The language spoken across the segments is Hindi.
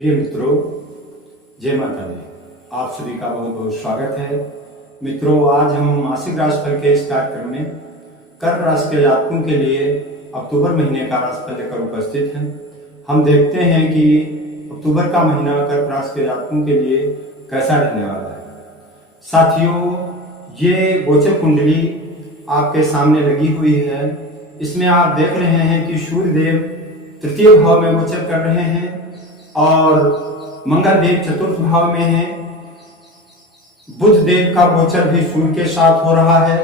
प्रिय मित्रों, जय माता दी। आप सभी का बहुत बहुत स्वागत है। मित्रों, आज हम मासिक राशिफल के इस कार्यक्रम में कर्क राशि के जातकों के लिए अक्टूबर महीने का राशिफल लेकर उपस्थित हैं। हम देखते हैं कि अक्टूबर का महीना कर्क राशि के जातकों के लिए कैसा रहने वाला है। साथियों, ये गोचर कुंडली आपके सामने लगी हुई है। इसमें आप देख रहे हैं कि सूर्य देव तृतीय भाव में गोचर कर रहे हैं और मंगल देव चतुर्थ भाव में है। बुध देव का गोचर भी सूर्य के साथ हो रहा है।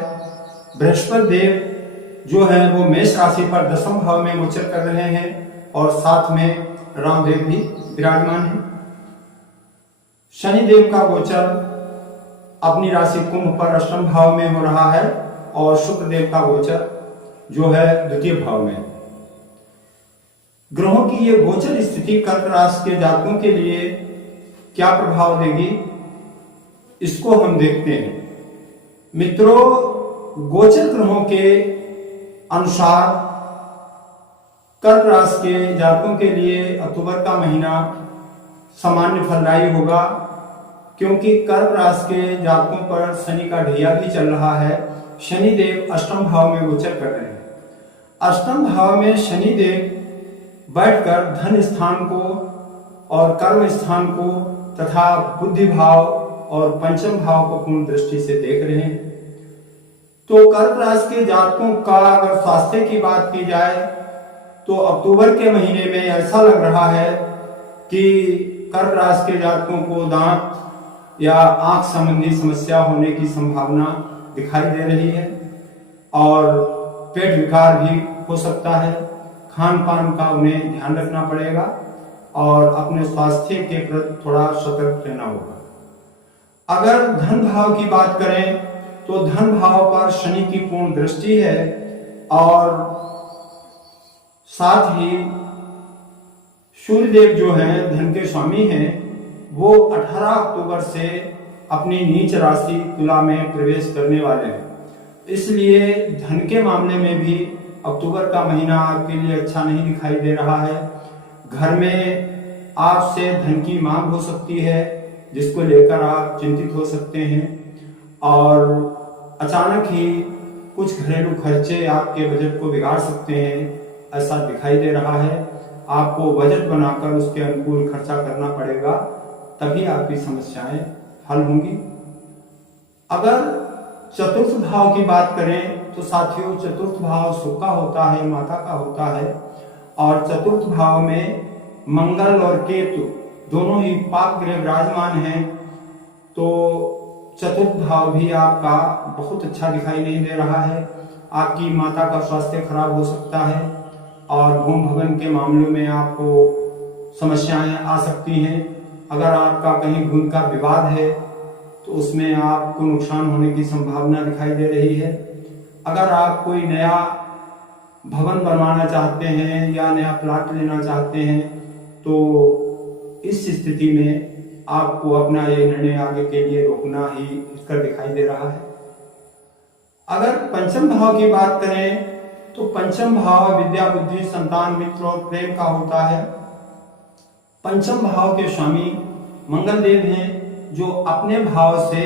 बृहस्पति देव जो है वो मेष राशि पर दशम भाव में गोचर कर रहे हैं और साथ में रामदेव भी विराजमान है। शनि देव का गोचर अपनी राशि कुंभ पर अष्टम भाव में हो रहा है और शुक्र देव का गोचर जो है द्वितीय भाव में। ग्रहों की ये गोचर स्थिति कर्क राशि के जातकों के लिए क्या प्रभाव देगी, इसको हम देखते हैं। मित्रों, गोचर ग्रहों के अनुसार कर्क राशि के जातकों के लिए अक्टूबर का महीना सामान्य फलदायी होगा, क्योंकि कर्क राशि के जातकों पर शनि का ढैया भी चल रहा है। शनि देव अष्टम भाव में गोचर कर रहे हैं। अष्टम भाव में शनि देव बैठकर धन स्थान को और कर्म स्थान को तथा बुद्धि भाव और पंचम भाव को पूर्ण दृष्टि से देख रहे हैं। तो कर्क राशि के जातकों का अगर स्वास्थ्य की बात की जाए तो अक्टूबर के महीने में ऐसा लग रहा है कि कर्क राशि के जातकों को दांत या आंख संबंधी समस्या होने की संभावना दिखाई दे रही है और पेट विकार भी हो सकता है। खान पान का उन्हें ध्यान रखना पड़ेगा और अपने स्वास्थ्य के प्रति थोड़ा सतर्क रहना होगा। अगर धन भाव की बात करें तो धन भाव पर शनि की पूर्ण दृष्टि है और साथ ही सूर्य देव जो हैं धन के स्वामी हैं, वो 18 अक्टूबर से अपनी नीच राशि तुला में प्रवेश करने वाले हैं। इसलिए धन के मामले में भी अक्टूबर का महीना आपके लिए अच्छा नहीं दिखाई दे रहा है। घर में आपसे धन की मांग हो सकती है, जिसको लेकर आप चिंतित हो सकते हैं और अचानक ही कुछ घरेलू खर्चे आपके बजट को बिगाड़ सकते हैं, ऐसा दिखाई दे रहा है। आपको बजट बनाकर उसके अनुकूल खर्चा करना पड़ेगा, तभी आपकी समस्याएं हल होंगी। अगर चतुर्थ भाव की बात करें तो साथियों, चतुर्थ भाव सुख का होता है, माता का होता है और चतुर्थ भाव में मंगल और केतु दोनों ही पाप ग्रह विराजमान हैं। तो चतुर्थ भाव भी आपका बहुत अच्छा दिखाई नहीं दे रहा है। आपकी माता का स्वास्थ्य खराब हो सकता है और भूमि भवन के मामलों में आपको समस्याएं आ सकती हैं। अगर आपका कहीं भूमि का विवाद है तो उसमें आपको नुकसान होने की संभावना दिखाई दे रही है। अगर आप कोई नया भवन बनवाना चाहते हैं या नया प्लाट लेना चाहते हैं तो इस स्थिति में आपको अपना ये निर्णय आगे के लिए रोकना ही इसका दिखाई दे रहा है। अगर पंचम भाव की बात करें तो पंचम भाव विद्या, बुद्धि, संतान, मित्र और प्रेम का होता है। पंचम भाव के स्वामी मंगल देव हैं, जो अपने भाव से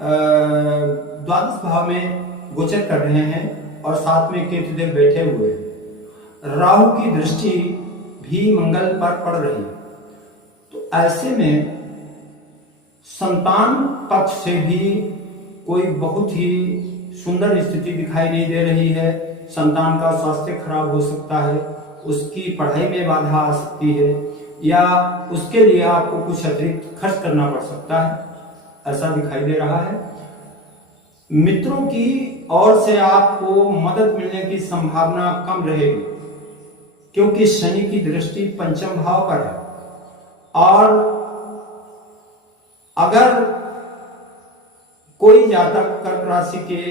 द्वादश भाव में गोचर कर रहे हैं और साथ में केतु देव बैठे हुए हैं। राहु की दृष्टि भी मंगल पर पड़ रही है। तो ऐसे में संतान पक्ष से भी कोई बहुत ही सुंदर स्थिति दिखाई नहीं दे रही है। संतान का स्वास्थ्य खराब हो सकता है, उसकी पढ़ाई में बाधा आ सकती है या उसके लिए आपको कुछ अतिरिक्त खर्च करना पड़ सकता है, ऐसा दिखाई दे रहा है। मित्रों की ओर से आपको मदद मिलने की संभावना कम रहेगी, क्योंकि शनि की दृष्टि पंचम भाव पर है। और अगर कोई जातक कर्क राशि के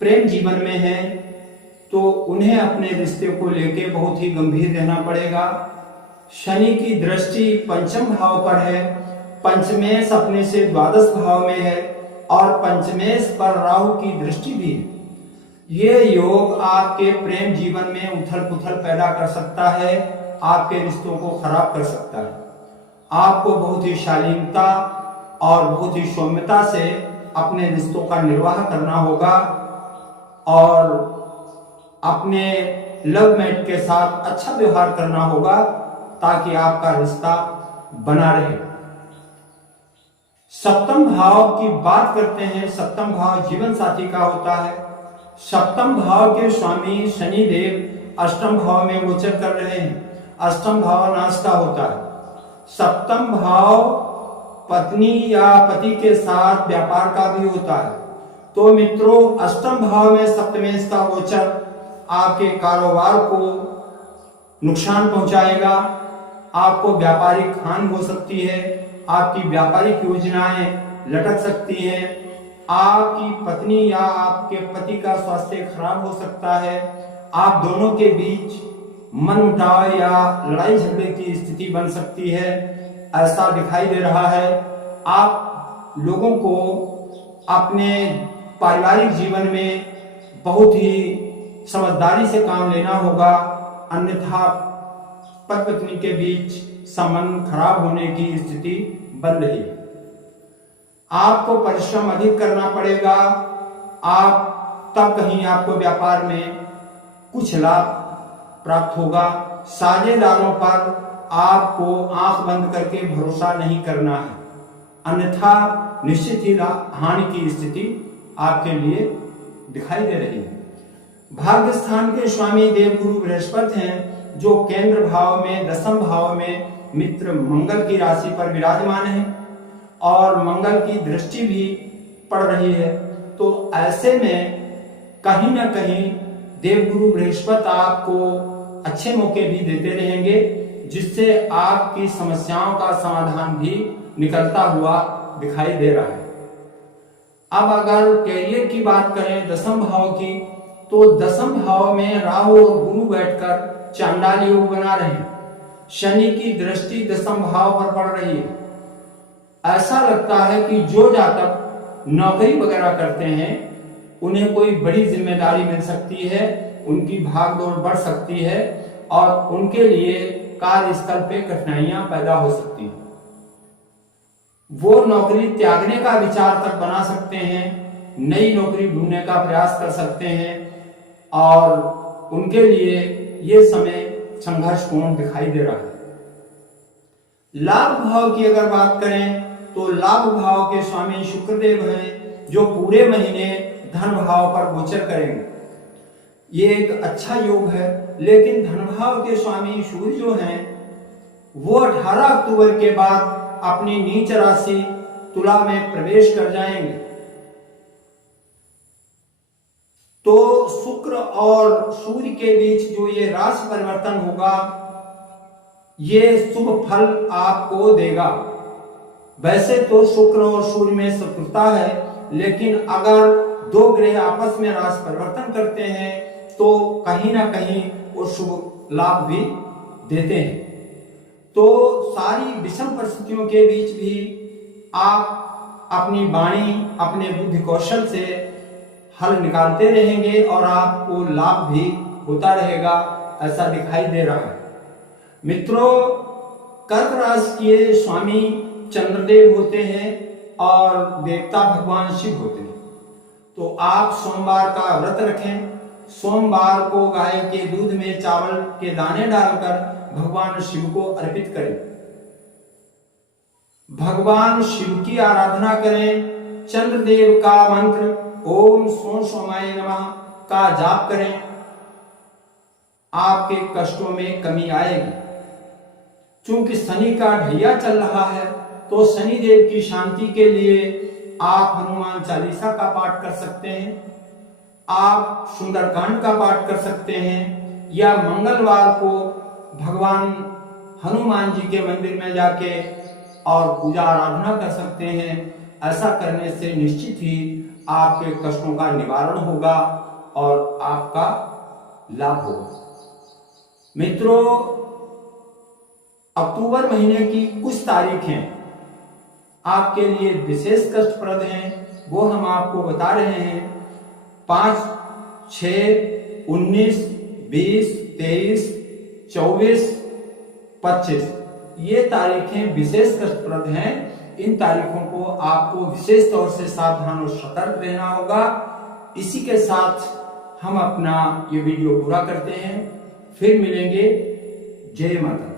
प्रेम जीवन में है तो उन्हें अपने रिश्ते को लेकर बहुत ही गंभीर रहना पड़ेगा। शनि की दृष्टि पंचम भाव पर है, पंचमेश अपने से द्वादश भाव में है और पंचमेश पर राहु की दृष्टि भी है। ये योग आपके प्रेम जीवन में उथल पुथल पैदा कर सकता है, आपके रिश्तों को खराब कर सकता है। आपको बहुत ही शालीनता और बहुत ही सौम्यता से अपने रिश्तों का निर्वाह करना होगा और अपने लव मेट के साथ अच्छा व्यवहार करना होगा ताकि आपका रिश्ता बना रहे। सप्तम भाव की बात करते हैं। सप्तम भाव जीवन साथी का होता है। सप्तम भाव के स्वामी शनि देव अष्टम भाव में गोचर कर रहे हैं। अष्टम भाव नाश का होता है। सप्तम भाव पत्नी या पति के साथ व्यापार का भी होता है। तो मित्रों, अष्टम भाव में सप्तमेश का गोचर आपके कारोबार को नुकसान पहुंचाएगा। आपको व्यापारिक हानि हो सकती है। आपकी व्यापारिक योजनाएं लटक सकती हैं। आपकी पत्नी या आपके पति का स्वास्थ्य खराब हो सकता है। आप दोनों के बीच मनमुटाव या लड़ाई झगड़े की स्थिति बन सकती है, ऐसा दिखाई दे रहा है। आप लोगों को अपने पारिवारिक जीवन में बहुत ही समझदारी से काम लेना होगा, अन्यथा पति पत्नी के बीच संबंध खराब होने की स्थिति बन रही है। आपको परिश्रम अधिक करना पड़ेगा। आप तब कहीं आपको व्यापार में कुछ लाभ प्राप्त होगा। साझेदारों पर आपको आंख बंद करके भरोसा नहीं करना है, अन्यथा निश्चित ही हानि की स्थिति आपके लिए दिखाई दे रही है। भाग्य स्थान के स्वामी देवगुरु बृहस्पति हैं, जो केंद्र भाव में दसम भाव में मित्र मंगल की राशि पर विराजमान है और मंगल की दृष्टि भी पड़ रही है। तो ऐसे में कहीं ना कहीं देवगुरु बृहस्पति आपको अच्छे मौके भी देते रहेंगे, जिससे आपकी समस्याओं का समाधान भी निकलता हुआ दिखाई दे रहा है। अब अगर कैरियर की बात करें दसम भाव की, तो दसम भाव में राहु और गुरु बैठकर चांडाल योग बना रहे हैं। शनि की दृष्टि दसम भाव पर पड़ रही है। ऐसा लगता है कि जो जातक नौकरी वगैरह करते हैं उन्हें कोई बड़ी जिम्मेदारी मिल सकती है, उनकी भागदौड़ बढ़ सकती है और उनके लिए कार्यस्थल पे कठिनाइयां पैदा हो सकती हैं। वो नौकरी त्यागने का विचार तक बना सकते हैं, नई नौकरी ढूंढने का प्रयास कर सकते हैं और उनके लिए ये समय संघर्षपूर्ण दिखाई दे रहा है। लाभ भाव की अगर बात करें तो लाभ भाव के स्वामी शुक्रदेव हैं, जो पूरे महीने धन भाव पर गोचर करेंगे। ये एक अच्छा योग है, लेकिन धन भाव के स्वामी सूर्य जो हैं वो 18 अक्टूबर के बाद अपनी नीच राशि तुला में प्रवेश कर जाएंगे। तो शुक्र और सूर्य के बीच जो ये राशि परिवर्तन होगा, ये शुभ फल आपको देगा। वैसे तो शुक्र और सूर्य में शत्रुता है, लेकिन अगर दो ग्रह आपस में राशि परिवर्तन करते हैं तो कहीं ना कहीं वो शुभ लाभ भी देते हैं। तो सारी विषम परिस्थितियों के बीच भी आप अपनी वाणी, अपने बुद्धि कौशल से हल निकालते रहेंगे और आपको लाभ भी होता रहेगा, ऐसा दिखाई दे रहा है। मित्रों, कर्क राशि के स्वामी चंद्रदेव होते हैं और देवता भगवान शिव होते हैं। तो आप सोमवार का व्रत रखें। सोमवार को गाय के दूध में चावल के दाने डालकर भगवान शिव को अर्पित करें। भगवान शिव की आराधना करें। चंद्रदेव का मंत्र ओम सोम सोमाय नमः का जाप करें। आपके कष्टों में कमी आएगी। चूंकि शनि का ढैया चल रहा है, तो शनि देव की शांति के लिए आप हनुमान चालीसा का पाठ कर सकते हैं, आप सुंदरकांड का पाठ कर सकते हैं, या मंगलवार को भगवान हनुमान जी के मंदिर में जाके और पूजा आराधना कर सकते हैं। ऐसा करने से निश्चित ही आपके कष्टों का निवारण होगा और आपका लाभ होगा। मित्रों, अक्टूबर महीने की कुछ तारीखें आपके लिए विशेष कष्टप्रद हैं, वो हम आपको बता रहे हैं। 5, 6, 19, 20, 23, 24, 25 ये तारीखें विशेष कष्टप्रद हैं। इन तारीखों को आपको विशेष तौर से सावधान और सतर्क रहना होगा। इसी के साथ हम अपना ये वीडियो पूरा करते हैं। फिर मिलेंगे। जय माता।